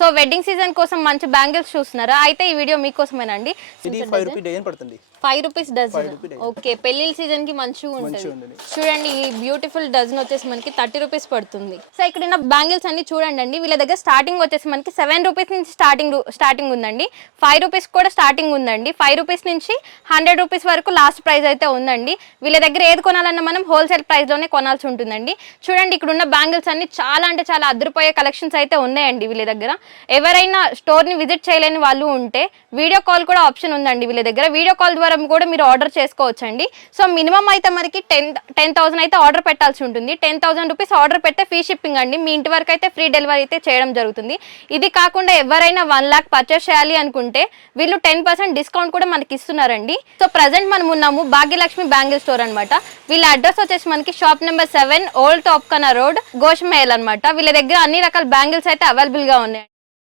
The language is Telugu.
సో వెడ్డింగ్ సీజన్ కోసం మంచి బ్యాంగిల్స్ చూస్తున్నారా? అయితే ఈ వీడియో మీకోసమేనండి. ఇది 5 రూపీ డజన్ పడుతుంది. 5 రూపీస్ డజన్. ఓకే, పెళ్లిళ్ళ సీజన్ కి మంచిగా ఉంటుంది. చూడండి ఈ బ్యూటిఫుల్ డజన్ వచ్చేసి మనకి 30 రూపీస్ పడుతుంది. సో ఇక్కడ ఉన్న బ్యాంగిల్స్ అన్ని చూడండి అండి. వీళ్ళ దగ్గర స్టార్టింగ్ వచ్చేసి మనకి 7 రూపీస్ నుంచి స్టార్టింగ్ ఉందండి. 5 రూపీస్ కూడా స్టార్టింగ్ ఉందండి. 5 రూపీస్ నుంచి 100 రూపీస్ వరకు లాస్ట్ ప్రైస్ అయితే ఉందండి. వీళ్ళ దగ్గర ఏది కొనాలన్నా మనం హోల్సేల్ ప్రైస్ లోనే కొనాల్సి ఉంటుందండి. చూడండి ఇక్కడ ఉన్న బ్యాంగిల్స్ అన్ని చాలా అంటే చాలా అదిరిపోయే కలెక్షన్స్ అయితే ఉన్నాయండి వీళ్ళ దగ్గర. ఎవరైనా స్టోర్ ని విజిట్ చేయలేని వాళ్ళు ఉంటే వీడియో కాల్ కూడా ఆప్షన్ ఉందండి వీళ్ళ దగ్గర. వీడియో కాల్ ద్వారా కూడా మీరు ఆర్డర్ చేసుకోవచ్చండి. సో మినిమం అయితే మనకి 10,000 అయితే ఆర్డర్ పెట్టాల్సి ఉంటుంది. 10,000 రూపీస్ ఆర్డర్ పెడితే ఫ్రీ షిప్పింగ్ అండి. మీ ఇంటి వరకు అయితే ఫ్రీ డెలివరీ అయితే చేయడం జరుగుతుంది. ఇది కాకుండా ఎవరైనా 1 లాక్ పర్చేస్ చేయాలి అనుకుంటే వీళ్ళు 10% డిస్కౌంట్ కూడా మనకి ఇస్తున్నారండి. సో ప్రజెంట్ మనం ఉన్నాము భాగ్యలక్ష్మి బ్యాంగిల్ స్టోర్ అనమాట. వీళ్ళ అడ్రస్ వచ్చేసి మనకి షాప్ నెంబర్ 7 ఓల్డ్ టాప్కనా రోడ్, గోషమేల్ అనమాట. వీళ్ళ దగ్గర అన్ని రకాల బ్యాంగిల్స్ అయితే అవైలబుల్ గా ఉన్నాయి.